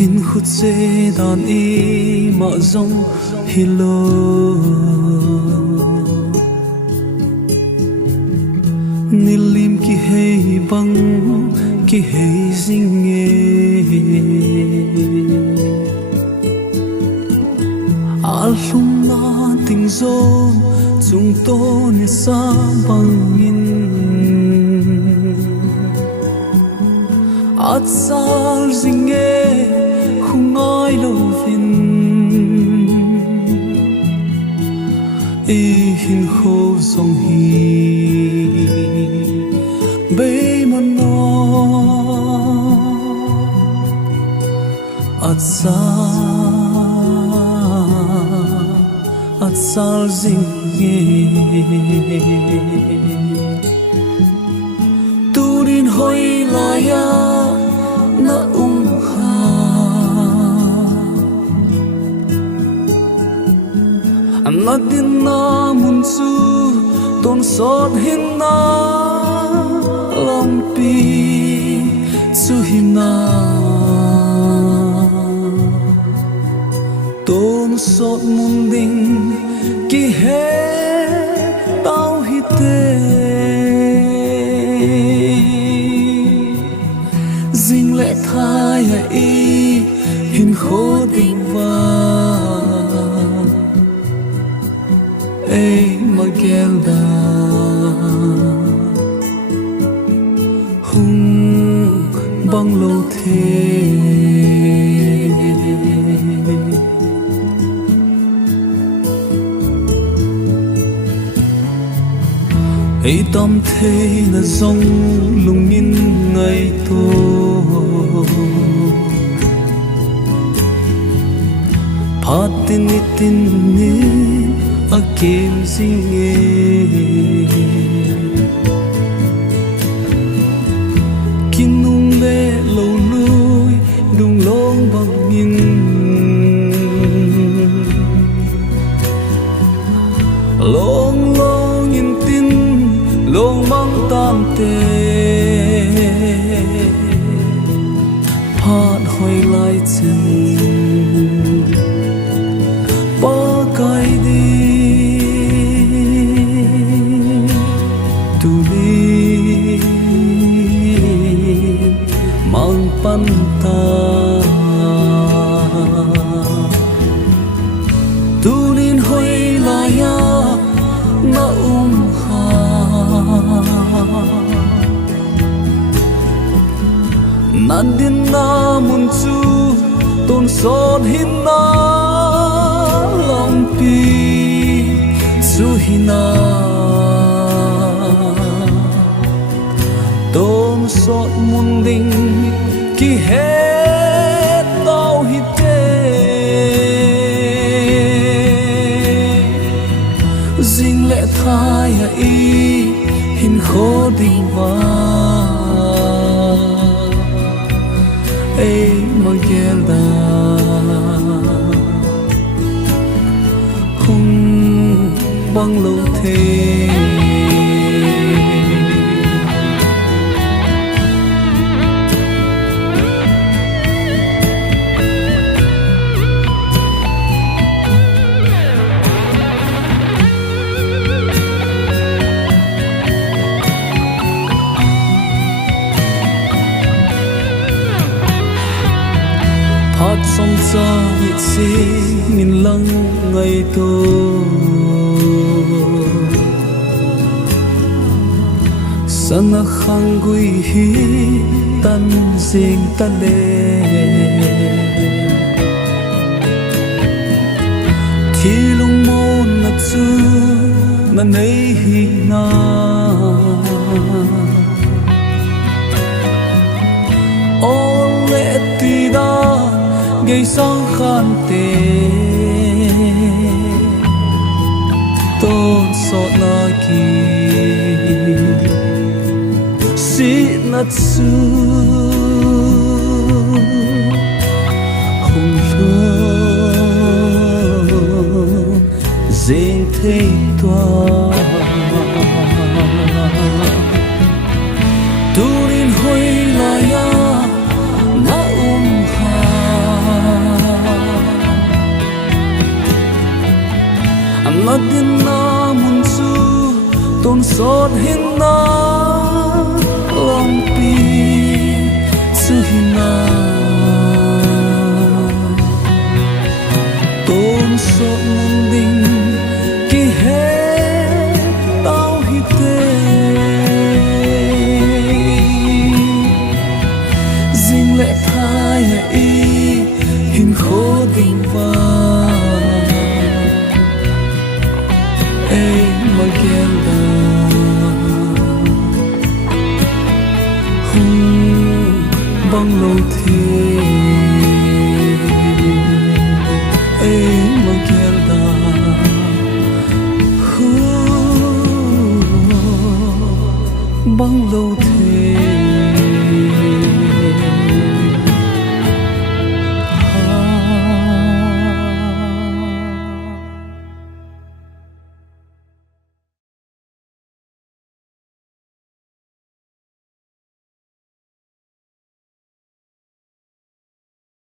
hin khut se dan e ma zong hilo nilim ki hei bang ki hei zinge alhum na ting zo chung to ni sa bangin at sal zinge khungai lovin e hin kho song hi be mana at sal zinge turin hoi laya na ha na din na mun su ton sot hin na lampi su hin na ton sot mun ding ki he tao hi te dinh lệ thai e hin khô tình va e ma gelda hung bang lo the ấy tâm thế là dòng lùng nhìn ngày tô phát tin ni a kim zinge kinung le lo lui đung long bằng nhìn long long nhìn tin long mang tam te phát hoài lại chân ba cái đi tu đi mang pan ta tu din hoài lại na ha na din na mun chu ton sot hin na lampi su hina ton sot mun ding ki he tao hi te dinh lệ thai e hin khô ding va e ma gelda hung bang lo the hát song sa hit sing in lang ngày tô sana khang gui hi tan sing ta le thi lung mon na chu na nei hi na ole ti da gây sang khan te tôn so na ki si na tsu hung lo zeng te toa turin hoi la ya na ha magin na munsu ton sot hin na